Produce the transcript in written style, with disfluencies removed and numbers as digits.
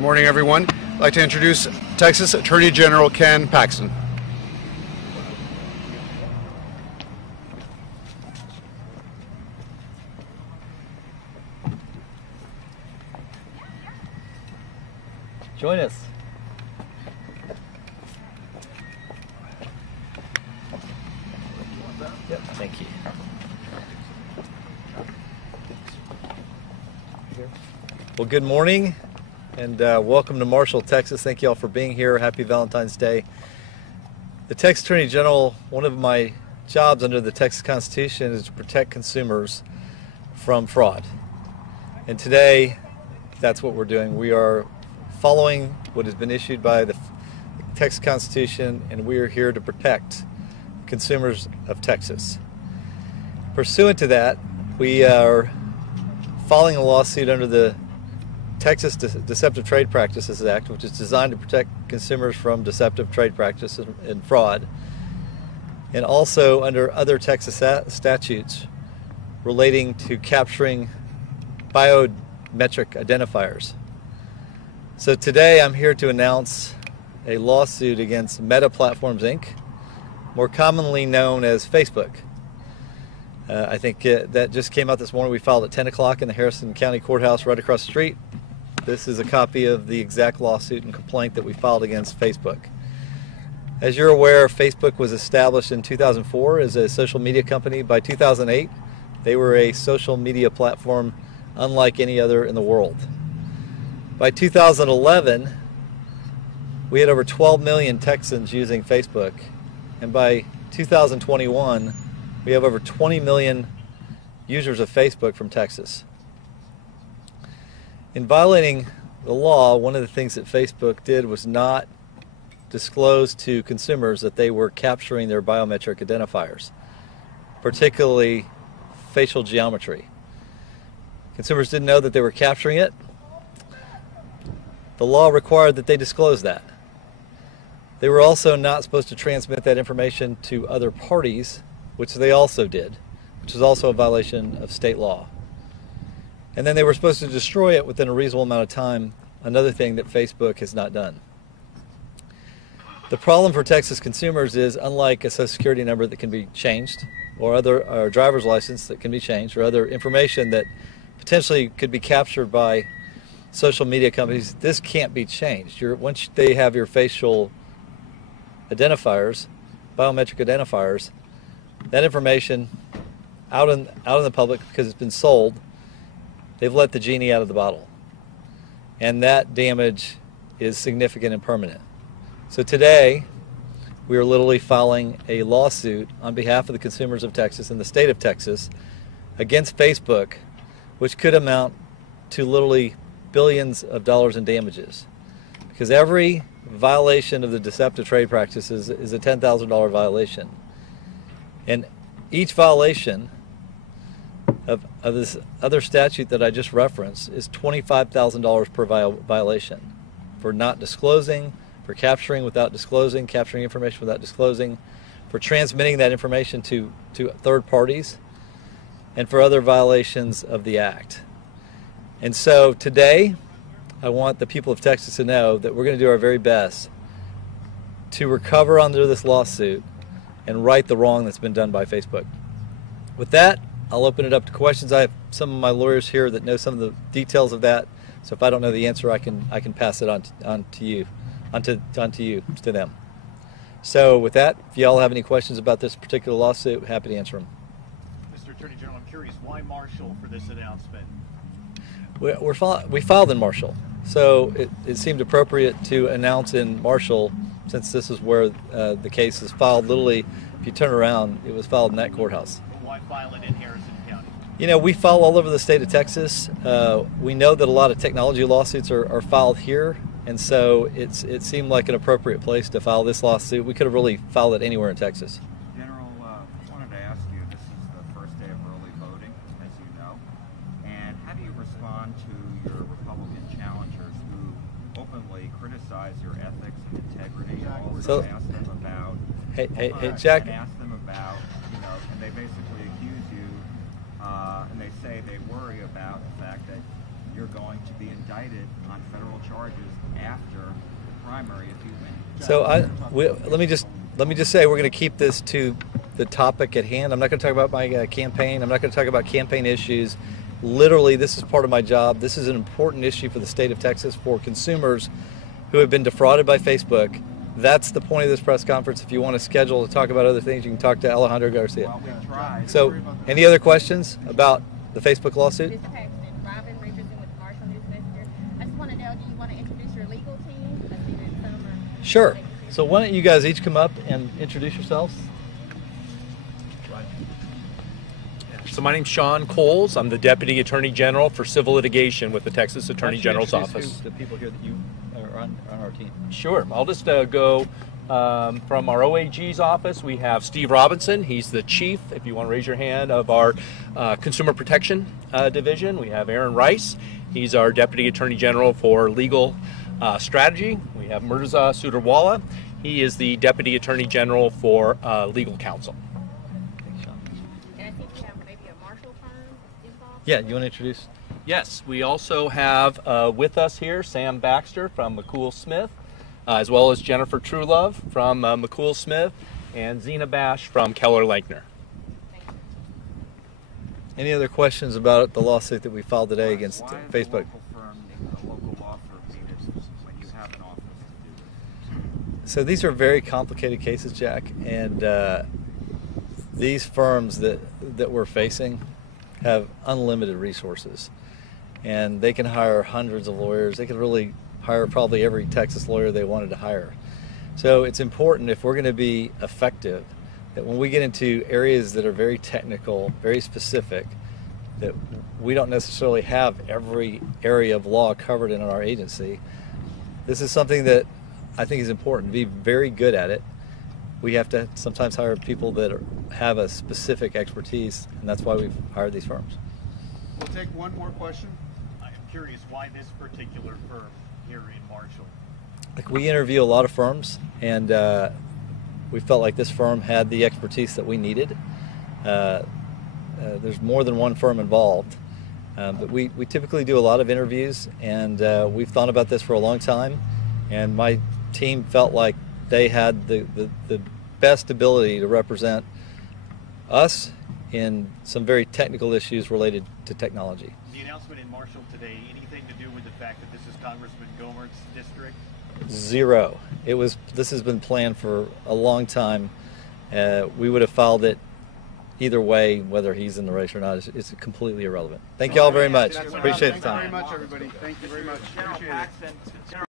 Good morning, everyone. I'd like to introduce Texas Attorney General Ken Paxton. Join us. Yep, thank you. Well, good morning and welcome to Marshall, Texas. Thank you all for being here. Happy Valentine's Day. The Texas Attorney General, one of my jobs under the Texas Constitution is to protect consumers from fraud. And today, that's what we're doing. We are following what has been issued by the Texas Constitution, and we are here to protect consumers of Texas. Pursuant to that, we are filing a lawsuit under the Texas Deceptive Trade Practices Act, which is designed to protect consumers from deceptive trade practices and fraud, and also under other Texas statutes relating to capturing biometric identifiers. So today I'm here to announce a lawsuit against Meta Platforms, Inc., more commonly known as Facebook. I think that just came out this morning. We filed at 10 o'clock in the Harrison County Courthouse right across the street. This is a copy of the exact lawsuit and complaint that we filed against Facebook. As you're aware, Facebook was established in 2004 as a social media company. By 2008, they were a social media platform unlike any other in the world. By 2011, we had over 12 million Texans using Facebook, and by 2021, we have over 20 million users of Facebook from Texas. In violating the law, one of the things that Facebook did was not disclose to consumers that they were capturing their biometric identifiers, particularly facial geometry. Consumers didn't know that they were capturing it. The law required that they disclose that. They were also not supposed to transmit that information to other parties, which they also did, which is also a violation of state law. And then they were supposed to destroy it within a reasonable amount of time, another thing that Facebook has not done. The problem for Texas consumers is, unlike a social security number that can be changed, or a driver's license that can be changed, or other information that potentially could be captured by social media companies, this can't be changed. Once they have your facial identifiers, biometric identifiers, that information out in the public, because it's been sold, they've let the genie out of the bottle. And that damage is significant and permanent. So today, we are literally filing a lawsuit on behalf of the consumers of Texas and the state of Texas against Facebook, which could amount to literally billions of dollars in damages. Because every violation of the deceptive trade practices is a $10,000 violation. And each violation of this other statute that I just referenced is $25,000 per violation for not disclosing, for capturing without disclosing, capturing information without disclosing, for transmitting that information to third parties, and for other violations of the Act. And so today, I want the people of Texas to know that we're going to do our very best to recover under this lawsuit and right the wrong that's been done by Facebook. With that, I'll open it up to questions. I have some of my lawyers here that know some of the details of that, so if I don't know the answer, I can pass it on to them. So with that, if y'all have any questions about this particular lawsuit, happy to answer them. Mr. Attorney General, I'm curious, why Marshall for this announcement? We filed in Marshall, so it seemed appropriate to announce in Marshall, since this is where the case is filed. Literally, if you turn around, it was filed in that courthouse. Why file it in Harrison County? You know, we file all over the state of Texas. We know that a lot of technology lawsuits are filed here, and so it seemed like an appropriate place to file this lawsuit. We could have really filed it anywhere in Texas. General, I wanted to ask you, this is the first day of early voting, as you know, and how do you respond to your Republican challengers who openly criticize your ethics and integrity, and also ask them about, Jack. and ask them about, and they basically accuse you, and they say they worry about the fact that you're going to be indicted on federal charges after the primary if you win. So let me just say we're going to keep this to the topic at hand. I'm not going to talk about my campaign. I'm not going to talk about campaign issues. Literally, this is part of my job. This is an important issue for the state of Texas, for consumers who have been defrauded by Facebook. That's the point of this press conference. If you want to schedule to talk about other things, you can talk to Alejandro Garcia. Well, we tried. So, any other questions about the Facebook lawsuit? Mr. Paxton, Robin Richardson with Marshall News Messenger. I just want to know, do you want to introduce your legal team? I see that some are... Sure. So why don't you guys each come up and introduce yourselves? So my name's Sean Coles. I'm the Deputy Attorney General for Civil Litigation with the Texas Attorney General's Office. The people here that you are on our team. Sure. I'll just go from our OAG's office. We have Steve Robinson. He's the chief, if you want to raise your hand, of our Consumer Protection Division. We have Aaron Rice. He's our Deputy Attorney General for Legal Strategy. We have Mirza Sudarwala. He is the Deputy Attorney General for Legal Counsel. And I think you have maybe a Marshall firm involved? Yeah, you want to introduce? Yes, we also have with us here Sam Baxter from McCool Smith, as well as Jennifer Truelove from McCool Smith, and Zena Bash from Keller Lankner. Any other questions about the lawsuit that we filed today against Why is Facebook? a local law firm needed when you have an office to do this? So these are very complicated cases, Jack, and these firms that we're facing have unlimited resources, and they can hire hundreds of lawyers. They could really hire probably every Texas lawyer they wanted to hire. So it's important, if we're going to be effective, that when we get into areas that are very technical, very specific, that we don't necessarily have every area of law covered in our agency. This is something that I think is important, to be very good at it. We have to sometimes hire people that have a specific expertise, and that's why we've hired these firms. We'll take one more question. I'm curious why this particular firm here in Marshall. Like, we interview a lot of firms, and we felt like this firm had the expertise that we needed. There's more than one firm involved, but we typically do a lot of interviews, and we've thought about this for a long time, and my team felt like they had the best ability to represent us in some very technical issues related to technology. The announcement in Marshall today, anything to do with the fact that this is Congressman Gohmert's district? Zero. This has been planned for a long time. We would have filed it either way, whether he's in the race or not. It's completely irrelevant. Thank you all very much. Appreciate the time. Thank you very much, everybody. Thank you very much. General Appreciate it. Paxton,